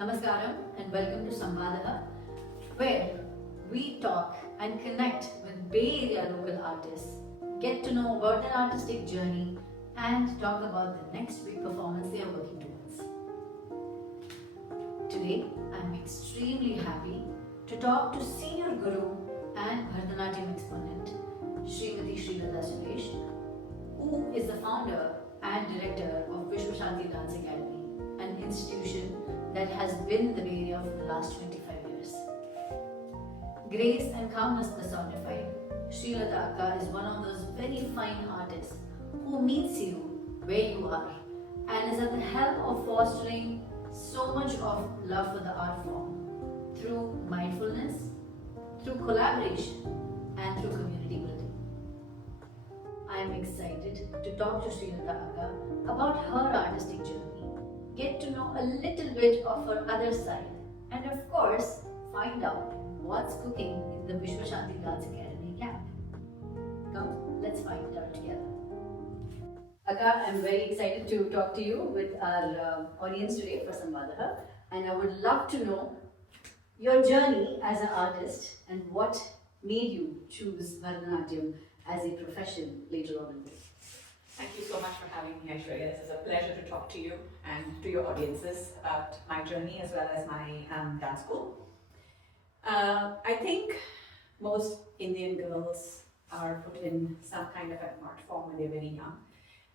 Namaskaram and welcome to Samvaadah, where we talk and connect with Bay Area local artists, get to know about their artistic journey, and talk about the next big performance they are working towards. Today, I'm extremely happy to talk to senior guru and Bharatnatyam exponent, Srimati Shreelatha Suresh, who is the founder and director of Vishwa Shanthi Dance Academy, an institution that has been in the Bay Area for the last 25 years. Grace and calmness personified, Shreelatha Akka is one of those very fine artists who meets you where you are and is at the help of fostering so much of love for the art form through mindfulness, through collaboration, and through community building. I am excited to talk to Shreelatha Akka about her artistic journey, get to know a little bit of her other side, and of course, find out what's cooking in the Vishwa Shanthi Dance Academy camp. Come, let's find it out together. Akka, I'm very excited to talk to you with our audience today for Samvaadah, and I would love to know your journey as an artist and what made you choose Bharatnatyam as a profession later on in life. Thank you so much for having me, Aishwarya. This is a pleasure to talk to you and to your audiences about my journey as well as my dance school. I think most Indian girls are put in some kind of an art form when they're very young,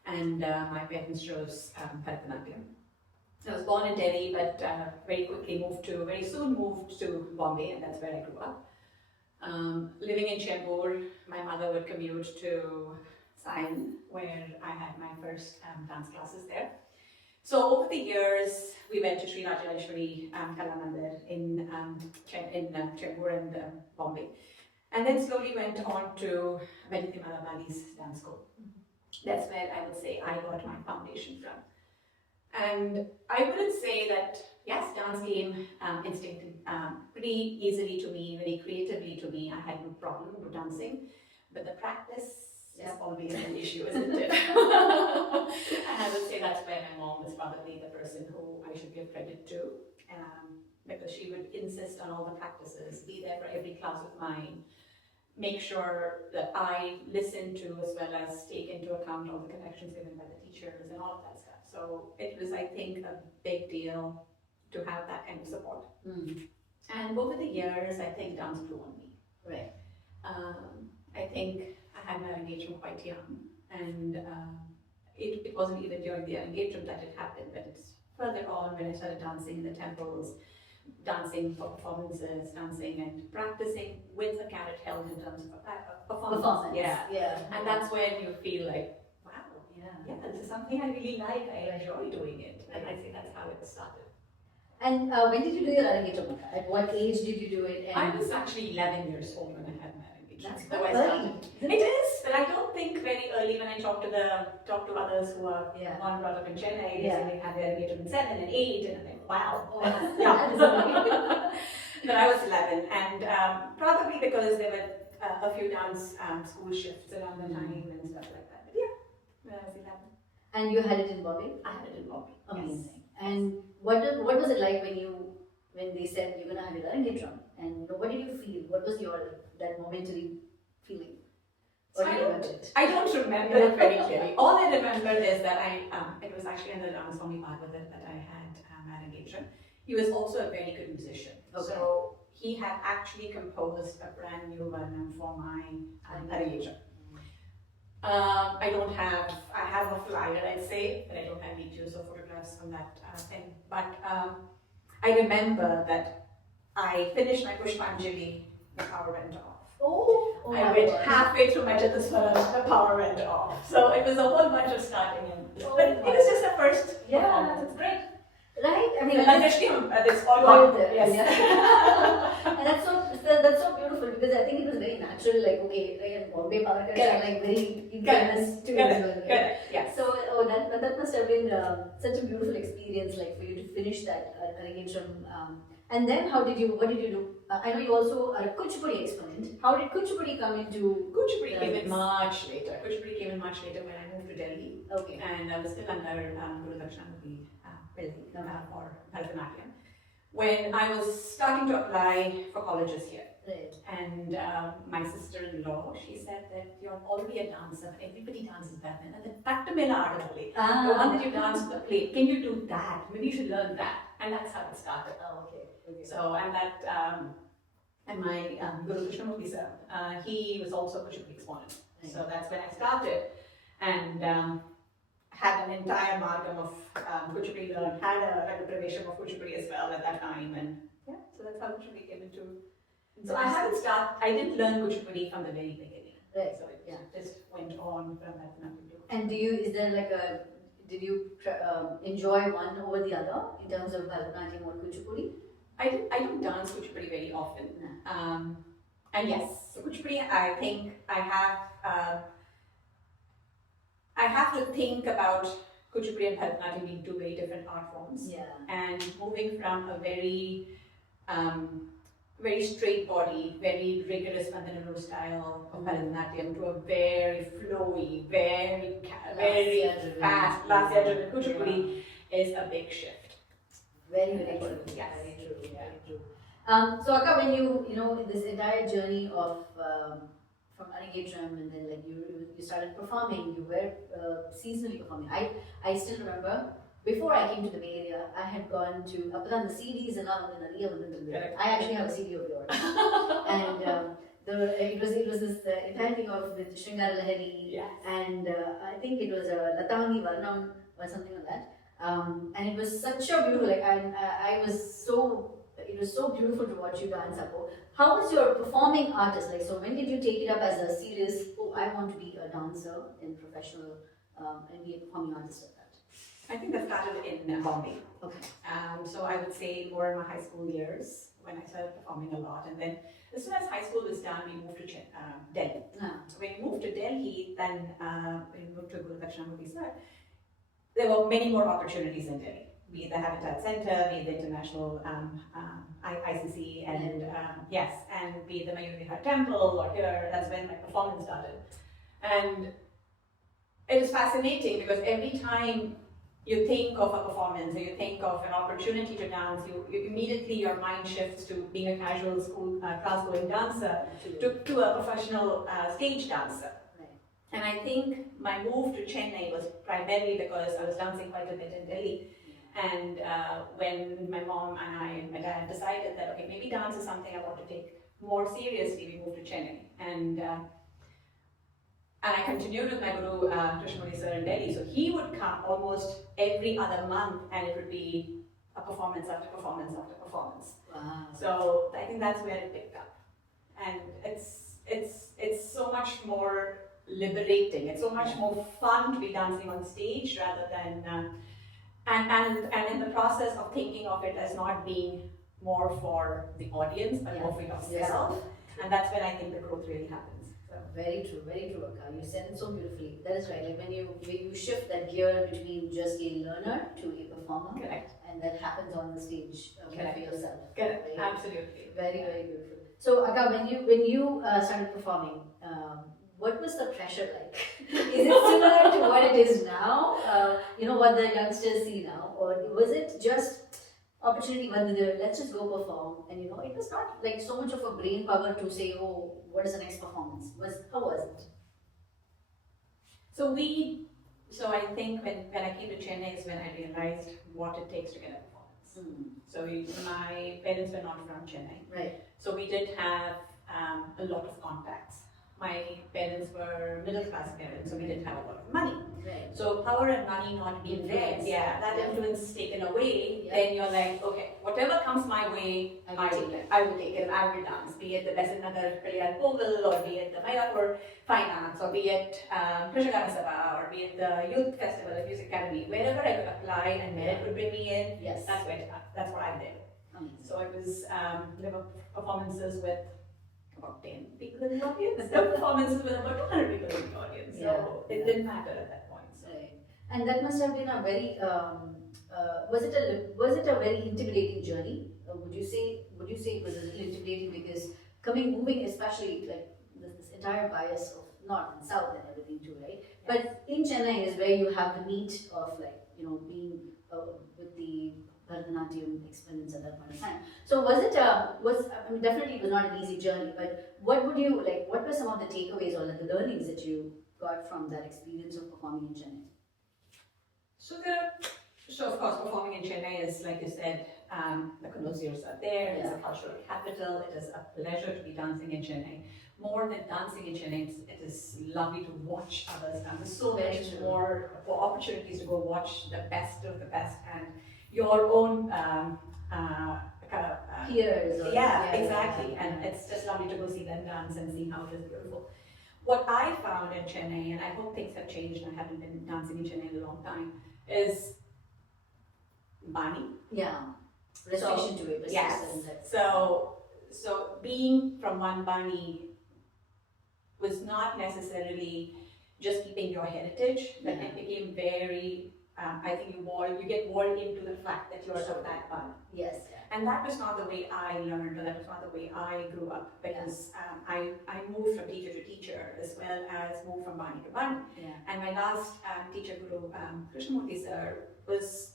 and my parents chose Bharatnatyam. I was born in Delhi, but very soon moved to Bombay, and that's where I grew up. Living in Chennai, my mother would commute to where I had my first dance classes there. So over the years, we went to Sri Rajeshwari Kala in Chennai and Bombay, and then slowly went on to Bharatnatyam dance school. That's where I would say I got my foundation from. And I wouldn't say that, yes, dance came instinctively, pretty easily to me, very creatively to me. I had no problem with dancing, but the practice is always an issue, isn't it? And I would say that's where my mom is probably the person who I should give credit to, because she would insist on all the practices, be there for every class of mine, make sure that I listen to as well as take into account all the corrections given by the teachers and all of that stuff. So it was, I think, a big deal to have that kind of support. And over the years, I think dance grew on me. Right. I think I had my engagement quite young, and it wasn't even during the engagement that it happened, but it's further on when I started dancing in the temples, dancing for performances, dancing and practicing with a carrot held in terms of a performance. Yeah. And that's when you feel like, wow, yeah, this is something I really like, I enjoy doing it. And I think that's how it started. And when did you do your Arangetra? At what age did you do it? And I was actually 11 years old when I had my Arangetra. That's quite early. It is, but I don't think very early when I talk to others who are born brought up in Chennai, they say they had their Arangetra in 7 and 8, and I'm like, wow. But I was 11, and probably because there were a few dance school shifts around the time and stuff like that. But yeah, when I was 11. And you had it in Bombay? I had it in Bombay. Amazing. Yes. And what was it like when they said you're gonna have your Arangetra? And what did you feel? What was that momentary feeling? I don't remember it very clearly. All I remember is that it was actually under Swami Bhagavath that I had Arangetra. He was also a very good musician. Okay. So he had actually composed a brand new one for my Arangetra. I have a flyer, I'd say, but I don't have videos or photographs from that thing. But I remember that I finished my Pushpanjali, the power went off. I went halfway through my Chatuswaram, the power went off. So it was a whole bunch of starting, but it was just the first performance. It's great. Right? I mean, it's all gone. Yes. And that's so beautiful because I think it was very natural, like Bombay power cuts are like very infamous to everyone. Right? Yeah. So that must have been such a beautiful experience, like for you to finish that Arangetra. And then what did you do? I know you also are a Kuchipudi exponent. How did Kuchipudi come into? Kuchipudi came in much later. Kuchipudi came in much later when I moved to Delhi. Okay. And I was still under Guru Smt for Bharatnatyam. when I was starting to apply for colleges here. Right. And my sister-in-law, she said that you're already a dancer, but everybody dances Bharatanatyam. And then Pattamela Adadalli, the one that you dance for the play, can you do that? Maybe you should learn that. And that's how it started. Oh, okay. So, and my Guru Smt sir, he was also a Kuchipudi exponent. Right. So that's when I started. And had an entire margam of Kuchipudi learned, had a pravesham of Kuchipudi as well at that time. And yeah, so that's how Kuchipudi came into. So I didn't learn Kuchipudi from the very beginning. Right. So it just went on from that time. And did you enjoy one over the other in terms of Bharatnatyam or Kuchipudi? I don't dance Kuchipudi very often. No. And yes, so Kuchipudi, I think I have to think about Kuchipudi and Bharatnatyam being two very different art forms. Yeah. And moving from a very straight body, very rigorous Bandhanuru style of Bharatnatyam to a very flowy, very fast, lasya-driven Kuchipudi is a big shift. Very, very true. Yes. Very true. Very true. So Akka, when you this entire journey of from Arangetram and then like you started performing, you were seasonally performing. I still remember. Before I came to the Bay Area, I had gone to the CDs and all I actually have a CD of yours. And it was this entire thing of with Sringara Lahari, yes. And I think it was Latangi Varnam or something like that. And it was such a beautiful, it was so beautiful to watch you dance, Appo. How was your performing artist? Like, so when did you take it up as a serious, I want to be a dancer and professional and be a performing artist like that? I think that started in Bombay. Okay. So I would say more in my high school years when I started performing a lot. And then as soon as high school was done, we moved to Delhi. So when we moved to Delhi, then when we moved to Guru Smt, there were many more opportunities in Delhi. Be it the Habitat Center, be it the International ICC, and yes, and be it the Mayur Vihar Temple or here. That's when my performance started. And it is fascinating because every time you think of a performance or you think of an opportunity to dance, you immediately your mind shifts to being a casual school class-going dancer to a professional stage dancer. Right. And I think my move to Chennai was primarily because I was dancing quite a bit in Delhi. And when my mom and I and my dad decided that, okay, maybe dance is something I want to take more seriously, we moved to Chennai. And I continued with my Guru Kuchipudi sir in Delhi. So he would come almost every other month and it would be a performance after performance after performance. Wow. So I think that's where it picked up. And it's so much more liberating. It's so much more fun to be dancing on stage rather than and in the process of thinking of it as not being more for the audience but more for yourself. And that's when I think the growth really happens. Very true, Akka. You said it so beautifully. That is right. Like when you shift that gear between just a learner to a performer. Correct. And that happens on the stage for yourself. Correct. Right? Absolutely. Very, very beautiful. So Akka, when you started performing, what was the pressure like? Is it similar to what it is now? What the youngsters see now, or was it just opportunity, let's just go perform, and it was not like so much of a brain power to say, oh, what is the next performance? How was it? So I think when I came to Chennai is when I realized what it takes to get a performance. So my parents were not from Chennai. Right. So we did have a lot of contacts. My parents were middle class parents, so we didn't have a lot of money. Right. So power and money not being there, that influence is taken away, then you're like, okay, whatever comes my way, I will take it and I will dance. Be it the Lesson Nagar Piliyar Koval, or be it the Mayapur Finance, or be it Krishagana Sabha, or be it the Youth Festival at Music Academy, wherever I could apply and merit would bring me in, that's what I did. So it was, there were performances with about 10 people in the audience, the performances with about 200 people in the audience, so it didn't matter at that point. So. Right. And that must have been a very, was it a very intimidating journey? Would you say it was a little intimidating because moving especially like this entire bias of north and south and everything too, right? Yes. But in Chennai is where you have the meat of being with the Bharatnatyam experience at that point of time. So I mean, definitely it was not an easy journey, but what would you like? What were some of the takeaways or the learnings that you got from that experience of performing in Chennai? So of course, performing in Chennai is, like you said, the connoisseurs are there. It's a cultural capital. It is a pleasure to be dancing in Chennai. More than dancing in Chennai, it is lovely to watch others dance. There's so many more opportunities to go watch the best of the best and your own peers. Exactly. And it's just lovely to go see them dance and see how it is beautiful. What I found in Chennai, and I hope things have changed, and I haven't been dancing in Chennai in a long time, is Bani. Yeah. Restriction to it. Yes. So being from one Bani was not necessarily just keeping your heritage, but it became very, I think you get walled into the fact that you're of that Bani. Yes. And that was not the way I learned, or that was not the way I grew up, because I moved from teacher to teacher, as well as moved from Bani to Bani. Yeah. And my last teacher, Guru Krishnamurti sir,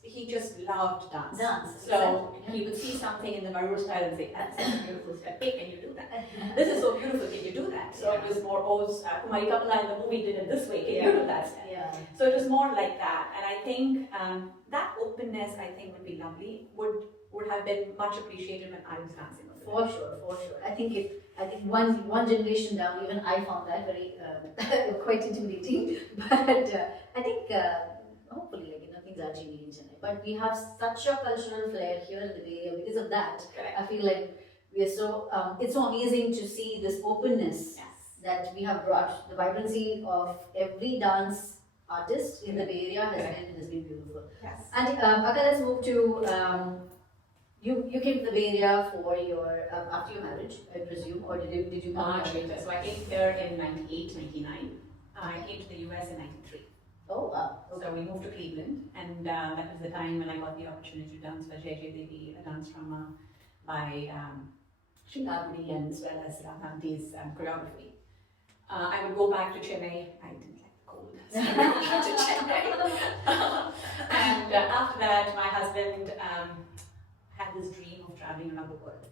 he just loved dance. So he would see something in the Marur style and say, "That's such a beautiful step. Hey, can you do that? This is so beautiful. Can you do that?" So it was more, Kumari Kapila in the movie did it this way. Can you do that step? Yeah. So it was more like that. And I think that openness, I think, would be lovely. Would have been much appreciated when I was dancing. For sure. I think one generation down, even I found that very quite intimidating. But I think hopefully, things are changing in Chennai. But we have such a cultural flair here in the Bay Area because of that. Correct. I feel like we are so. It's so amazing to see this openness that we have brought. The vibrancy of every dance artist in the Bay Area has been beautiful. Yes. And Akka, let's move to. You came to the Bay Area for your after your marriage, I presume, or did you come Much later. So I came here in 98, 99. I came to the US in 93. Oh wow. Okay. So we moved to Cleveland, and that was the time when I got the opportunity to dance for JJ Devi, a dance drama by Shreelatha and as well as Shanti's choreography. I would go back to Chennai. I didn't like the cold, so I went back to Chennai. And after that, my husband had this dream of traveling around the world.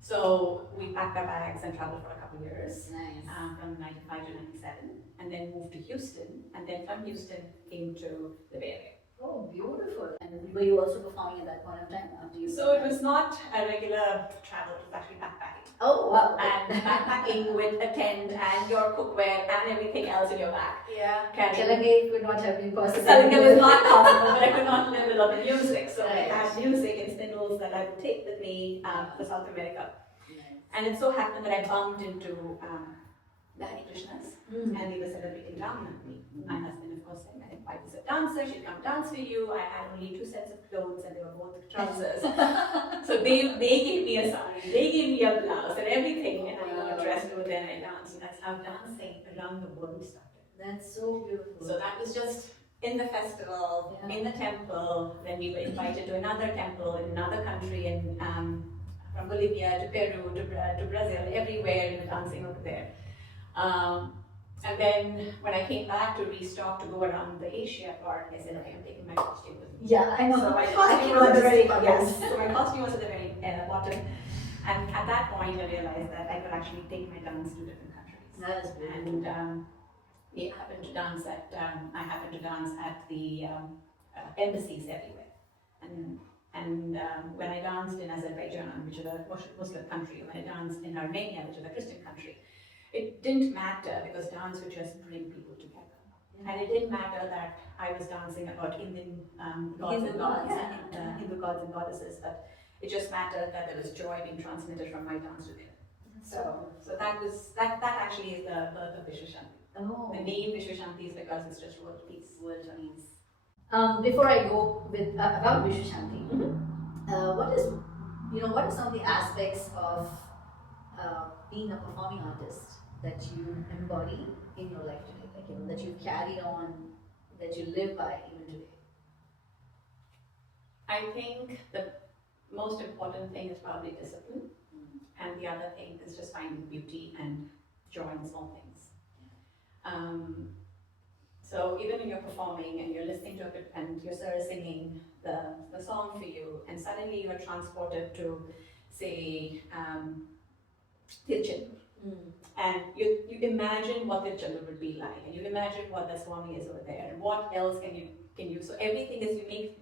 So we packed our bags and traveled for a couple of years. Nice. From 95 to 97, and then moved to Houston, and then from Houston came to the Bay Area. Oh, beautiful. And were you also performing at that point of time after you? So it was not a regular travel, it was actually backpacking. Oh, wow. And backpacking with a tent and your cookware and everything else in your bag. Yeah. Telangay could not have been possible. Telangay was not possible, but I could not live without the music. So I had music and spindles that I would take with me to South America. And it so happened that I bumped into the Hare Krishnas, and they were celebrating Ramanatmi. My husband, of course, said, "My wife is a dancer, she'll come dance for you." I had only 2 sets of clothes, and they were both trousers. So they gave me a sari, they gave me a blouse, and everything, and I got dressed over there and I danced. And that's how dancing around the world started. That's so beautiful. So that was just in the festival, in the temple. Then we were invited to another temple in another country, and from Bolivia to Peru to Brazil, everywhere, dancing over there. And then when I came back to restock to go around the Asia part, I said, "Okay, I'm taking my costume with me." Yeah, I know. So my costume was at the very So my costume was at the very bottom. And at that point, I realized that I could actually take my dance to different countries. That is beautiful. And I happened to dance at the embassies everywhere. And when I danced in Azerbaijan, which is a Muslim country, when I danced in Armenia, which is a Christian country, it didn't matter because dance would just bring people together. And it didn't matter that I was dancing about Indian gods Hindu gods and goddesses, but it just mattered that there was joy being transmitted from my dance to them. So that actually is the birth of Vishwa Shanthi. Oh. The name Vishwa Shanti is because it's just world peace. World peace. Before I go with about Vishwa Shanti, what are some of the aspects of being a performing artist that you embody in your life today, that you carry on, that you live by even today? I think the most important thing is probably discipline, and the other thing is just finding beauty and joy in small things. So even when you're performing and you're listening to and your sir is singing the song for you, and suddenly you're transported to, say, Tirchin. And you imagine what the jungle would be like, and you imagine what the Swami is over there, and what else can you. So everything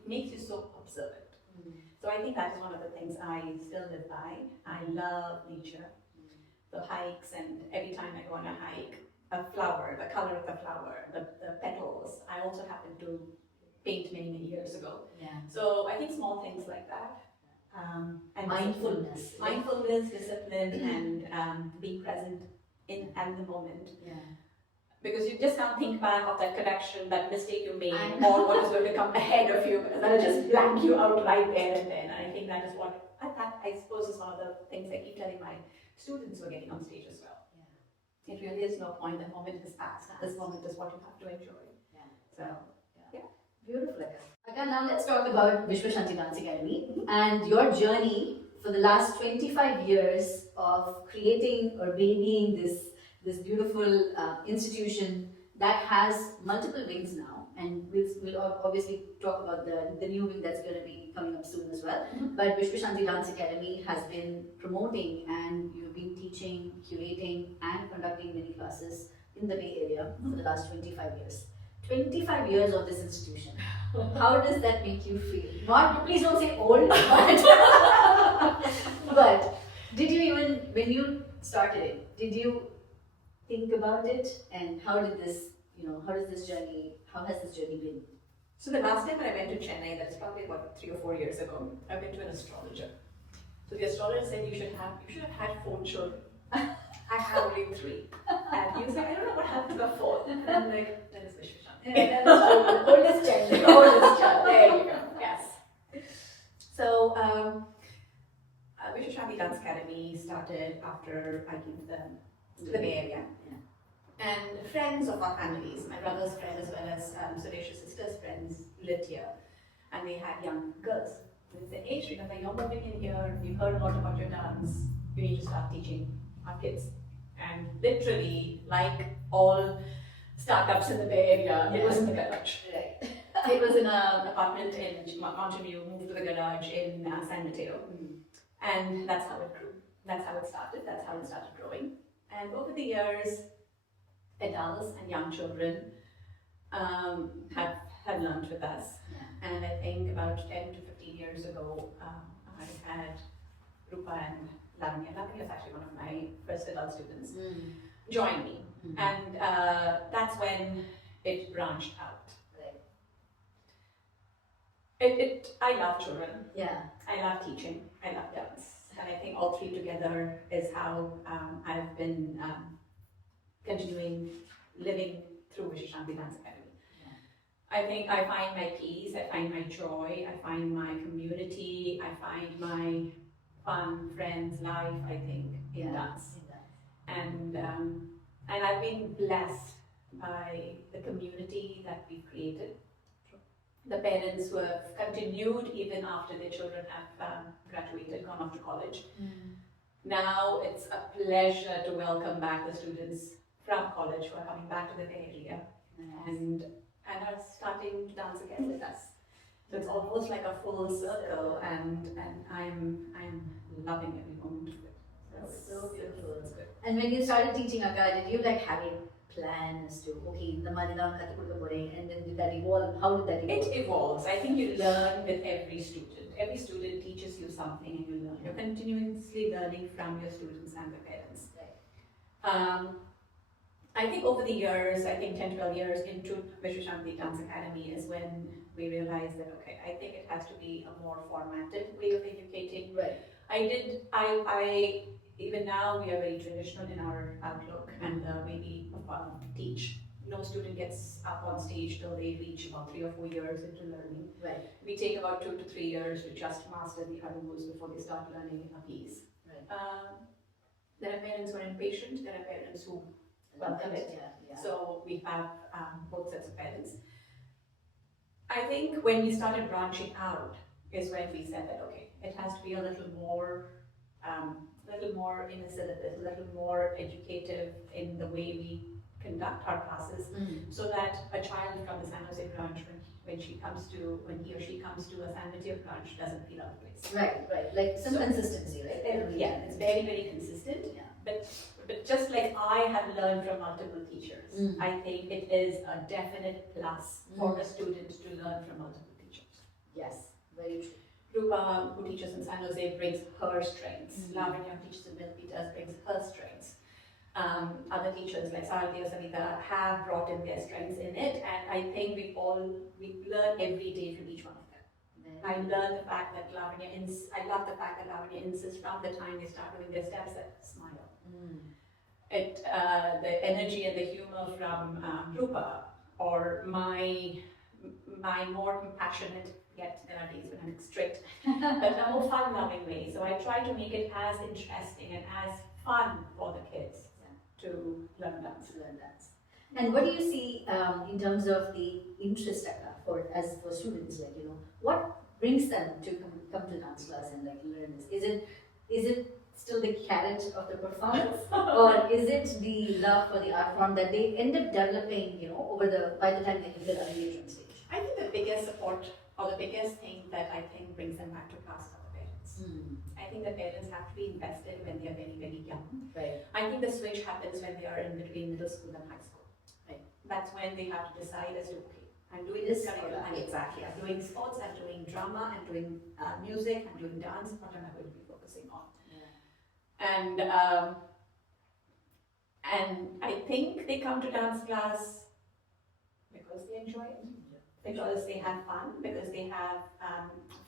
makes you so observant. So I think that is one of the things I still live by. I love nature, the hikes, and every time I go on a hike, a flower, the color of the flower, the petals. I also happened to paint many years ago. Yeah. So I think small things like that. And mindfulness, discipline, and being present at the moment. Yeah. Because you just can't think back of that connection, that mistake you made, or what is going to come ahead of you, because that'll just blank you out right there and then. And I think that is what I suppose is one of the things I keep telling my students who are getting on stage as well. Yeah. It really is no point. The moment is past. This moment is what you have to enjoy. Yeah. So, yeah. Beautiful. Okay, now let's talk about Vishwa Shanthi Dance Academy and your journey for the last 25 years of creating or babying this beautiful institution that has multiple wings now, and we'll obviously talk about the new wing that's going to be coming up soon as well. But Vishwa Shanthi Dance Academy has been promoting, and you've been teaching, curating, and conducting many classes in the Bay Area for the last 25 years. 25 years of this institution. How does that make you feel? Please don't say old, but did you even, when you started it, did you think about it, and how has this journey been? So the last time I went to Chennai, that's probably about 3 or 4 years ago, I went to an astrologer. So the astrologer said you should have had 4 children. I have only 3. And he was like, I don't know what happened to the 4th. And I'm like, that is Vishwa Shanthi. Oldest child. There you go. Yes. So Vishwa Shanthi Dance Academy started after I came to the Bay Area. And friends of our families, my brother's friend as well as Suresh's sister's friends lived here, and they had young girls. They said, hey Shreelatha, you're moving in here, we've heard a lot about your dance, you need to start teaching our kids. And literally, like all startups in the Bay Area, it was in the garage. Right. It was in an apartment in Mountain View, moved to the garage in San Mateo. And that's how it grew. That's how it started. That's how it started growing. And over the years, adults and young children have learned with us. And I think about 10 to 15 years ago, I had Rupa and Lavanya. Lavanya was actually one of my first adult students. Join me. And that's when it branched out. I love children. Yeah. I love teaching. I love dance. And I think all 3 together is how I've been continuing living through Vishwa Shanthi Dance Academy. I think I find my peace, I find my joy, I find my community, I find my fun, friends, life, I think, in dance. And I've been blessed by the community that we've created. The parents who have continued even after their children have graduated, gone off to college. Now it's a pleasure to welcome back the students from college who are coming back to the Bay Area and are starting to dance again with us. So it's almost like a full circle, and I'm loving every moment of it. That's so beautiful. It's good. And when you started teaching Akka, did you have a plan as to and then did that evolve? How did that evolve? It evolves. I think you learn with every student. Every student teaches you something, and you learn. You're continuously learning from your students and their parents. Right. I think over the years, I think 10, 12 years into Vishwa Shanthi Dance Academy is when we realized that, okay, I think it has to be a more formative way of educating. Right. I even now we are very traditional in our outlook and the way we teach. No student gets up on stage till they reach about 3 or 4 years into learning. Right. We take about 2 to 3 years to just master the moves before they start learning a piece. Right. There are parents who are impatient. There are parents who welcome it. Yeah. So we have both sets of parents. I think when we started branching out is when we said that, okay, it has to be a little more in a syllabus, a little more educative in the way we conduct our classes, so that a child from the San Jose branch, when he or she comes to a Samvaadah branch, doesn't feel out of place. Right. Like some consistency, right? Yeah, it's very, very consistent. Yeah. But just like I have learned from multiple teachers, I think it is a definite plus for a student to learn from multiple teachers. Yes, very true. Rupa, who teaches in San Jose, brings her strengths. Lavanya, who teaches in Milpitas, brings her strengths. Other teachers like Sarthi or Savita have brought in their strengths in it, and I think we learn every day from each one of them. I learn the fact that I love the fact that Lavanya insists from the time they start doing their steps that smile. The energy and the humor from Rupa, or my more compassionate, yet there are days when I'm strict, but a more fun-loving way. So I try to make it as interesting and as fun for the kids to learn dance. And what do you see in terms of the interest for students? Like, what brings them to come to dance class and like learn this? Is it still the carrot of the performance, or is it the love for the art form that they end up developing? By the time they hit the engagement stage. I think the biggest support or the biggest thing that I think brings them back to class are the parents. I think the parents have to be invested when they are very, very young. Right. I think the switch happens when they are in between middle school and high school. Right. That's when they have to decide as to, okay, I'm doing this career, exactly. I'm doing sports, I'm doing drama, I'm doing music, I'm doing dance. What am I going to be focusing on? Yeah. And I think they come to dance class because they enjoy it, because they have fun, because they have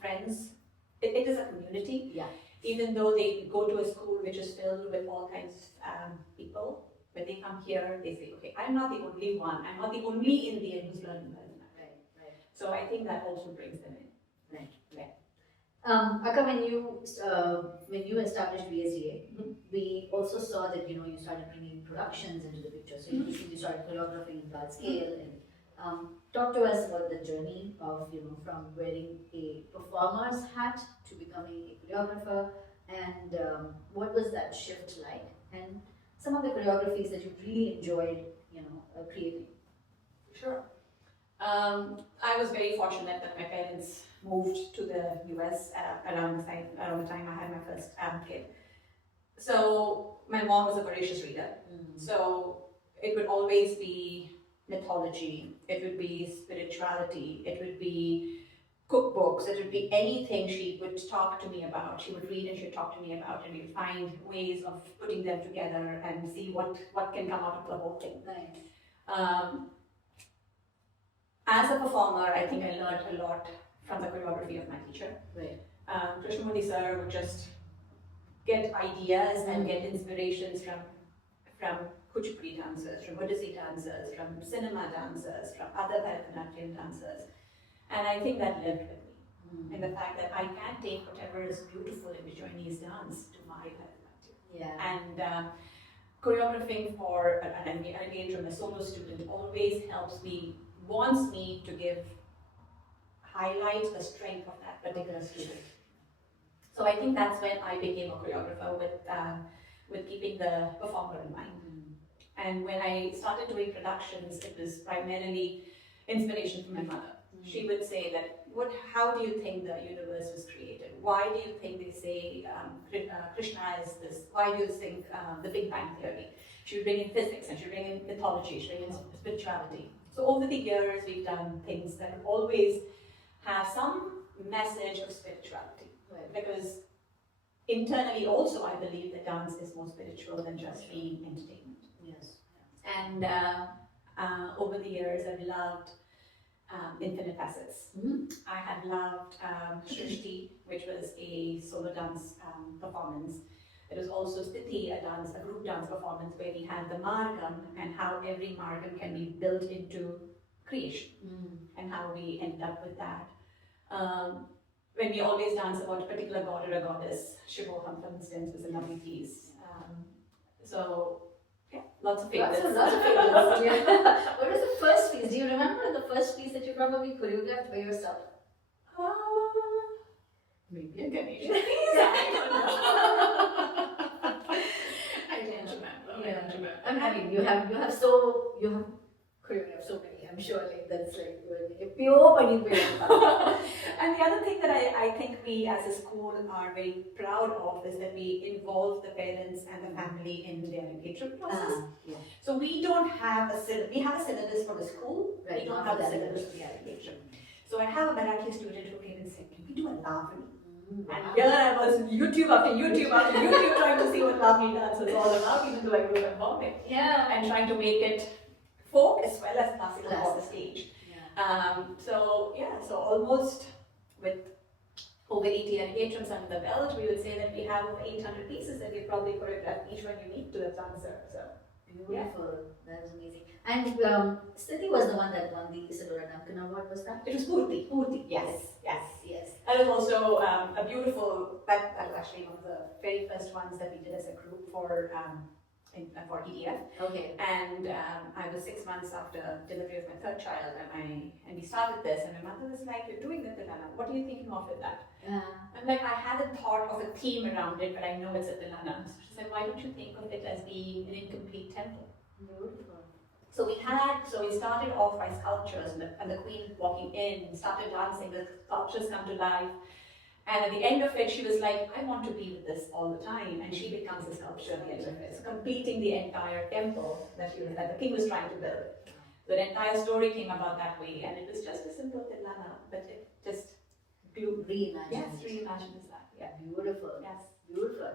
friends. It is a community. Yeah. Even though they go to a school which is filled with all kinds of people, when they come here, they say, okay, I'm not the only one. I'm not the only Indian who's learning Bharatanatyam. Right. So I think that also brings them in. Right. Yeah. Akka, when you established VSDA, we also saw that you started bringing productions into the picture. So you started choreographing in large scale. And talk to us about the journey of from wearing a performer's hat to becoming a choreographer, and what was that shift like, and some of the choreographies that you really enjoyed creating. Sure. I was very fortunate that my parents moved to the US around the time I had my first kid. So my mom was a voracious reader. So it would always be mythology, it would be spirituality, it would be cookbooks, it would be anything she would talk to me about. She would read and she would talk to me about, and we would find ways of putting them together and see what can come out of the whole thing. Right. As a performer, I think I learned a lot from the choreography of my teacher. Right. Krishnamurthy sir would just get ideas and get inspirations from Kuchipudi dancers, from Odissi dancers, from cinema dancers, from other Bharatnatyam dancers. And I think that lived with me. In the fact that I can take whatever is beautiful in the Chinese dance to my Bharatnatyam. Yeah. And choreographing for, and again from a solo student, always wants me to highlight the strength of that particular student. So I think that's when I became a choreographer with keeping the performer in mind. And when I started doing productions, it was primarily inspiration from my mother. She would say that, how do you think the universe was created? Why do you think they say Krishna is this? Why do you think the Big Bang Theory? She would bring in physics, and she would bring in mythology, she would bring in spirituality. So over the years, we've done things that always have some message of spirituality. Right. Because internally also, I believe that dance is more spiritual than just being entertainment. Yes. And over the years, I've loved Infinite Facets. I have loved Shrishti, which was a solo dance performance. There was also Sthiti, a group dance performance where we had the margam and how every margam can be built into creation and how we ended up with that. When we always dance about a particular god or a goddess, Shivoham, for instance, was a lovely piece. Lots of favorites. Lots of favorites. Yeah. What was the first piece? Do you remember the first piece that you probably choreographed by yourself? Maybe a Ganesha piece. I don't know. I don't remember. I mean, you have choreographed so many. I'm sure like that's like a pure paneer bhel. And the other thing that I think we as a school are very proud of is that we involve the parents and the family in the education process. Yeah. So we don't have a syllabus. We have a syllabus for the school. Right, We don't not have for a the syllabus for the education. So I have a Marathi student who came and said, "Can we do a Lavani?" And here I was YouTube after YouTube after YouTube trying to see what Lavani dance was all about, even though I grew up in Bombay. Yeah. And trying to make it folk as well as classical for the stage. Yeah. So almost with over 80 engagements under the belt, we would say that we have over 800 pieces that we probably choreographed each one unique to the dancer. So beautiful. That was amazing. And Sthiti was the one that won the Isadora Napkin Award, was that? it was Purti. Purti. Yes. That was also a beautiful, that was actually one of the very first ones that we did as a group for EDF. Okay. And I was 6 months after delivery of my third child, and we started this, and my mother was like, "You're doing the Tilana. What are you thinking of with that?" I'm like, "I hadn't thought of a theme around it, but I know it's a Tilana." So she said, "Why don't you think of it as being an incomplete temple?" Beautiful. So we started off by sculptures, and the queen walking in, started dancing, the sculptures come to life. And at the end of it, she was like, "I want to be with this all the time." And she becomes a sculpture at the end of it, so completing the entire temple that the king was trying to build. So the entire story came about that way, and it was just a simple Tilana, but it just reimagined. Yes, reimagines that. Yeah. Beautiful. Yes. Beautiful.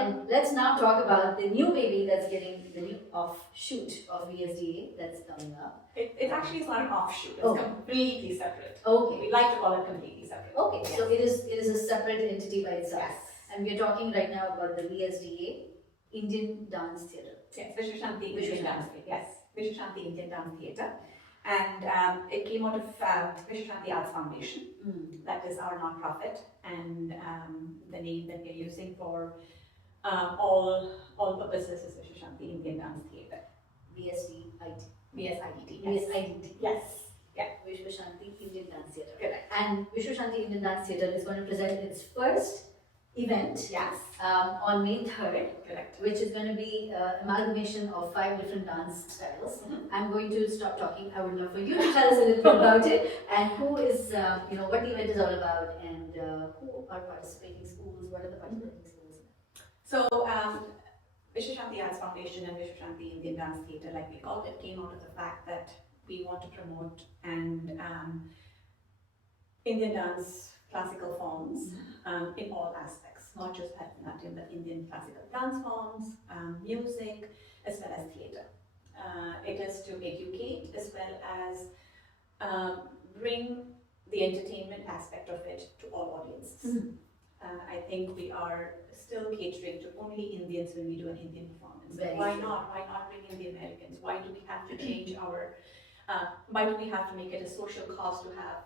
And let's now talk about the new baby that's getting the new offshoot of VSDA that's coming up. It actually is not an offshoot. It's completely separate. Okay. We like to call it completely separate. Okay. Yes. So it is a separate entity by itself. Yes. And we are talking right now about the VSDA, Indian Dance Theatre. Yes, Vishwa Shanthi Indian Dance Theatre. Yes, Vishwa Shanthi Indian Dance Theatre. And it came out of Vishwa Shanthi Arts Foundation. That is our non-profit, and the name that we're using for all purposes is Vishwa Shanthi Indian Dance Theatre. VSDIT. VSIDT. VSIDT. Yes. Yeah. Vishwa Shanthi Indian Dance Theatre. Correct. And Vishwa Shanthi Indian Dance Theatre is going to present its first event Yes. on May 3rd. Correct. Which is going to be amalgamation of 5 different dance styles. I'm going to stop talking. I would love for you to tell us a little bit about it and who is, what the event is all about, and who are participating schools, what are the participating schools? So, Vishwa Shanthi Arts Foundation and Vishwa Shanthi Indian Dance Theatre, like we called it, came out of the fact that we want to promote and Indian dance classical forms in all aspects, not just Bharatnatyam, but Indian classical dance forms, music, as well as theatre. It is to educate as well as bring the entertainment aspect of it to all audiences. I think we are still catering to only Indians when we do an Indian performance. Why not? Why not bring in the Americans? Why do we have to change our? Why do we have to make it a social cause to have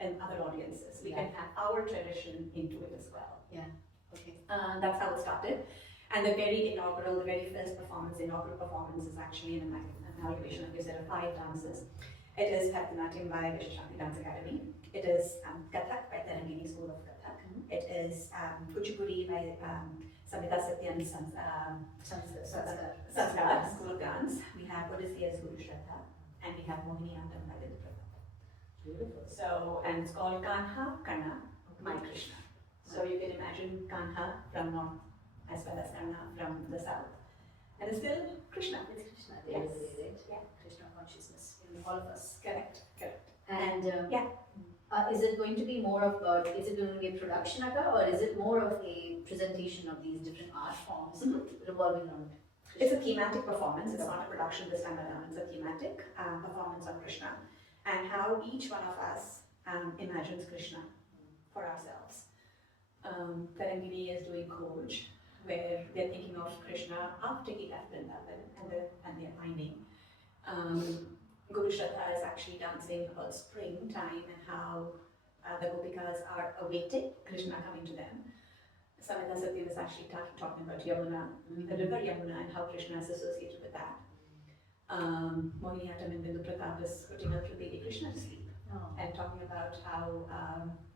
and other audiences? We can have our tradition into it as well. Yeah. Okay. That's how it started. And the very first inaugural performance is actually an amalgamation, like you said, of 5 dances. It is Bharatnatyam by Vishwa Shanthi Dance Academy. It is Kathak by Terangini School of Kathak. It is Kuchipudi by Samvaadah and Sanskar School of Dance. We have Odysseus Guru Shreelatha, and we have Mohiniyattam by Guru Smt. Beautiful. So, and it's called Kanha Kanna and Krishna. So you can imagine Kanha from north as well as Kanna from the south. And it's still Krishna. It's Krishna. Yes. Yeah. Krishna consciousness in all of us. Correct. And yeah. Is it going to be more of is it going to be a production or is it more of a presentation of these different art forms revolving around? It's a thematic performance. It's not a production this time around. It's a thematic performance of Krishna, and how each one of us imagines Krishna for ourselves. Tarangini is doing Khoj, where they're thinking of Krishna after he left Vrindavan and they're mining. Guru Shreelatha is actually dancing about springtime and how the Gopikas are awaiting Krishna coming to them. Samvaadah is actually talking about Yamuna, the river Yamuna, and how Krishna is associated with that. Mohiniyattam and Bindu Pratap is putting a little baby Krishna to sleep and talking about how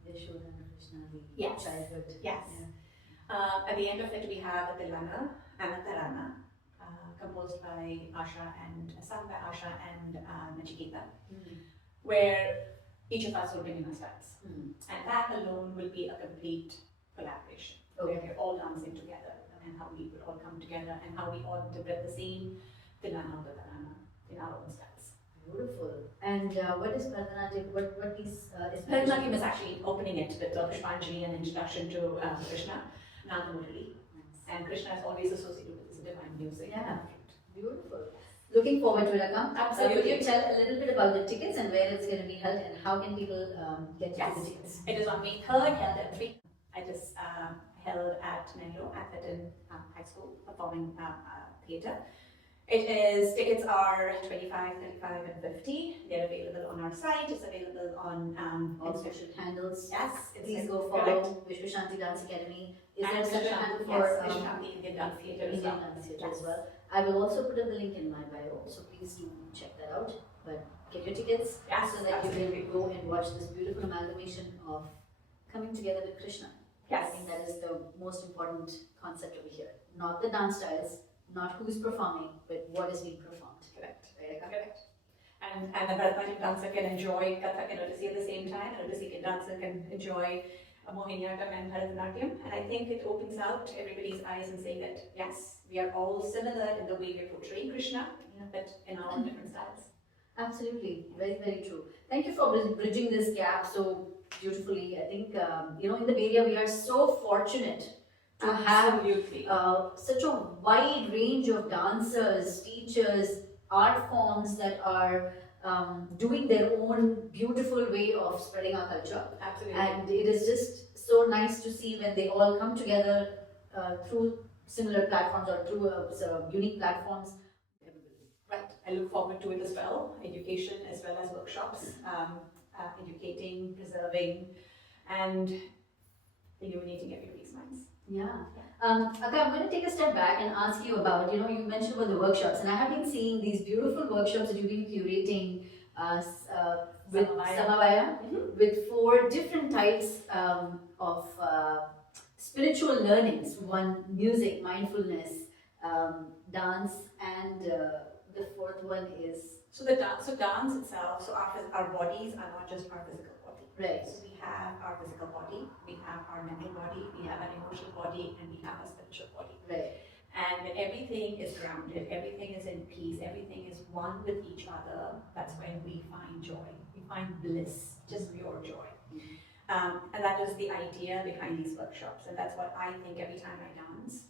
Yashoda and Krishna, the childhood. Yes. Yeah. At the end of it, we have a Tilana and a Tarana, composed by Asha and sung by Asha and Nachiketa, where each of us will bring in our styles. And that alone will be a complete collaboration, where we're all dancing together, and how we will all come together, and how we all interpret the same Tilana or Tarana in our own styles. Beautiful. And what is Bharatnatyam? What is Bharatnatyam is actually opening it with Pushpanjali, an introduction to Krishna, Nandamurali. And Krishna is always associated with this divine music. Yeah, beautiful. Looking forward to it, Akam. Absolutely. Could you tell a little bit about the tickets and where it's going to be held, and how can people get to the tickets? It is on May 3rd, held at 3. It is held at Nehru at Eton High School Performing Theatre. Tickets are 25, 35 and 50. They're available on our site. It's available on all social handles. Yes. Please go follow Vishwa Shanthi Dance Academy. Is there a separate handle for Vishwa Shanthi Indian Dance Theatre as well? I will also put up the link in my bio, so please do check that out. But get your tickets so that you can go and watch this beautiful amalgamation of coming together with Krishna. Yes. I think that is the most important concept over here. Not the dance styles, not who's performing, but what is being performed. Correct. Right? Correct. And the Bharatnatyam dancer can enjoy Kathak and Odissi at the same time, and Odissi dancer can enjoy Mohiniyattam and Bharatnatyam. And I think it opens out everybody's eyes and saying that yes, we are all similar in the way we're portraying Krishna, but in our own different styles. Absolutely, very, very true. Thank you for bridging this gap so beautifully. I think, in the Bay Area, we are so fortunate to have such a wide range of dancers, teachers, art forms that are doing their own beautiful way of spreading our culture. Absolutely. And it is just so nice to see when they all come together through similar platforms or through unique platforms. Right. I look forward to it as well. Education as well as workshops, educating, preserving, and illuminating everybody's minds. Yeah. Okay, I'm going to take a step back and ask you about, you mentioned about the workshops, and I have been seeing these beautiful workshops that you've been curating with Samvaadah, with 4 different types of spiritual learnings. One, music, mindfulness, dance, and the 4th one is... So dance itself, so our bodies are not just our physical body. Right. So we have our physical body, we have our mental body, we have our emotional body, and we have our spiritual body. Right. And when everything is grounded, everything is in peace, everything is one with each other, that's when we find joy. We find bliss, just pure joy. And that is the idea behind these workshops. And that's what I think every time I dance.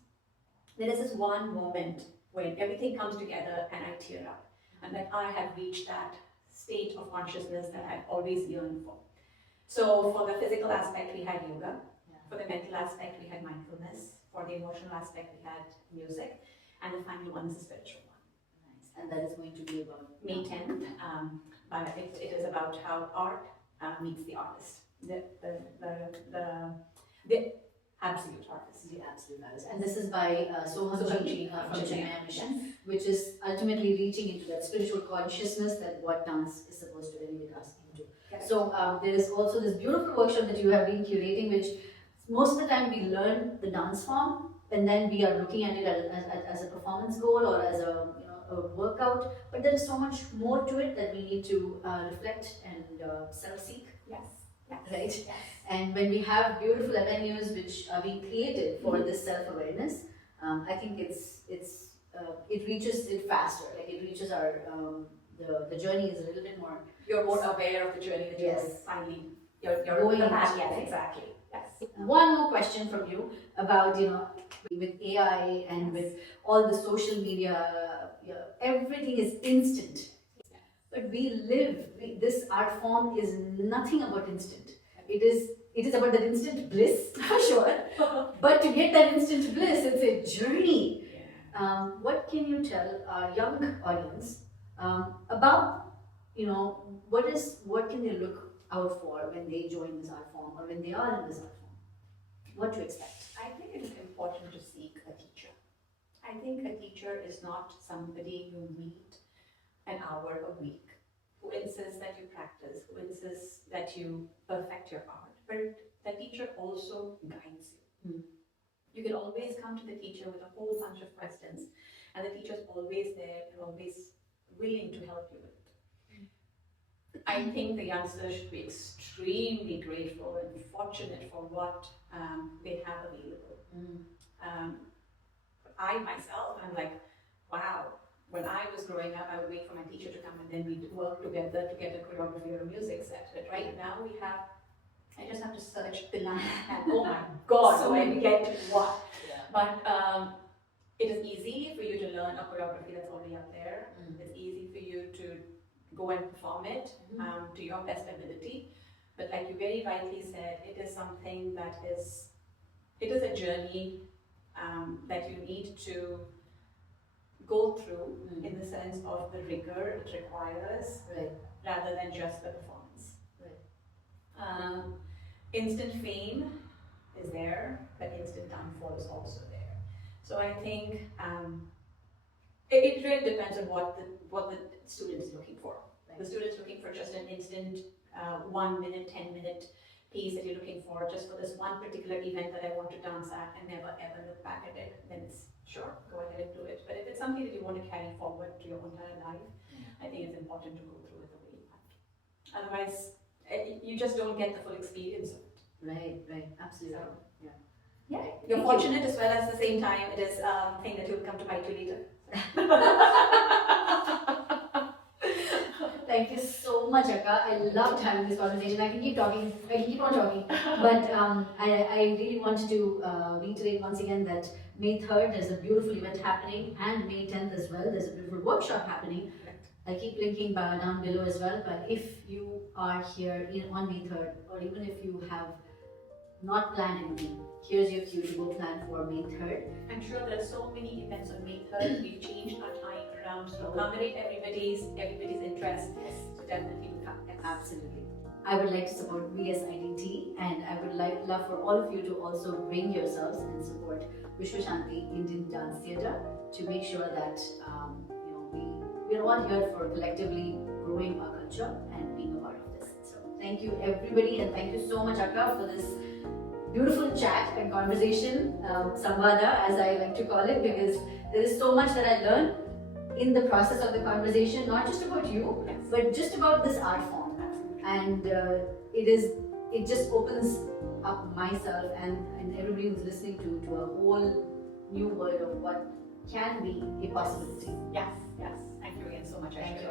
There is this one moment when everything comes together and I tear up. And that I have reached that state of consciousness that I've always yearned for. So for the physical aspect, we had yoga. For the mental aspect, we had mindfulness. For the emotional aspect, we had music. And the final one is the spiritual one. Nice. And that is going to be about May 10th. But it is about how art meets the artist. The absolute artist. The absolute artist. And this is by Sohamji from Chennai Mission, which is ultimately reaching into that spiritual consciousness that what dance is supposed to elevate us into. Okay. So there is also this beautiful workshop that you have been curating, which most of the time we learn the dance form and then we are looking at it as a performance goal or as a workout, but there is so much more to it that we need to reflect and self-seek. Yes. Right? Yes. And when we have beautiful avenues which are being created for this self-awareness, I think it reaches it faster. Like it reaches our the journey is a little bit more. You're more aware of the journey that you're finally you're going on. Yes, exactly. Yes. One more question from you about with AI and with all the social media, everything is instant. But this art form is nothing about instant. It is about that instant bliss, for sure. But to get that instant bliss, it's a journey. Yeah. What can you tell our young audience about, what can they look out for when they join this art form or when they are in this art form? What to expect? I think it is important to seek a teacher. I think a teacher is not somebody you meet an hour a week, who insists that you practice, who insists that you perfect your art, but the teacher also guides you. You can always come to the teacher with a whole bunch of questions, and the teacher's always there and always willing to help you with it. I think the youngsters should be extremely grateful and fortunate for what they have available. I myself, I'm like, wow. When I was growing up, I would wait for my teacher to come and then we'd work together to get a choreography or a music set. But right now I just have to search the line and oh my god, so I get what. Yeah. But it is easy for you to learn a choreography that's already up there. It's easy for you to go and perform it to your best ability. But like you very rightly said, it is something that it is a journey that you need to go through in the sense of the rigor it requires, rather than just the performance. Instant fame is there, but instant downfall is also there. So I think it really depends on what the student is looking for. The student is looking for just an instant 1 minute, 10-minute piece that you're looking for just for this one particular event that I want to dance at and never ever look back at it, then it's sure, go ahead and do it. But if it's something that you want to carry forward to your entire life, I think it's important to go through it the way you have. Otherwise, you just don't get the full experience of it. Right, absolutely. So, yeah. You're fortunate as well as the same time it is a thing that you'll come to bite you later. Thank you so much, Akka. I loved having this conversation. I can keep talking, I can keep on talking. But I really wanted to reiterate once again that May 3rd there's a beautiful event happening, and May 10th as well. There's a beautiful workshop happening. I keep linking down below as well. But if you are here on May 3rd, or even if you have not planned anything, here's your cue to go plan for May 3rd. I'm sure there are so many events on May 3rd. We've changed our time around to accommodate everybody's interest. So definitely come. Yes. Absolutely. I would like to support VSIDT, and I would love for all of you to also bring yourselves and support Vishwa Shanthi Indian Dance Theatre to make sure that we're all here for collectively growing our culture and being a part of this. So thank you everybody, and thank you so much, Akka, for this beautiful chat and conversation, Samvaadah as I like to call it, because there is so much that I learned in the process of the conversation, not just about you, but just about this art form. And it just opens up myself and everybody who's listening to a whole new world of what can be a possibility. Yes. Thank you again so much. Thank you.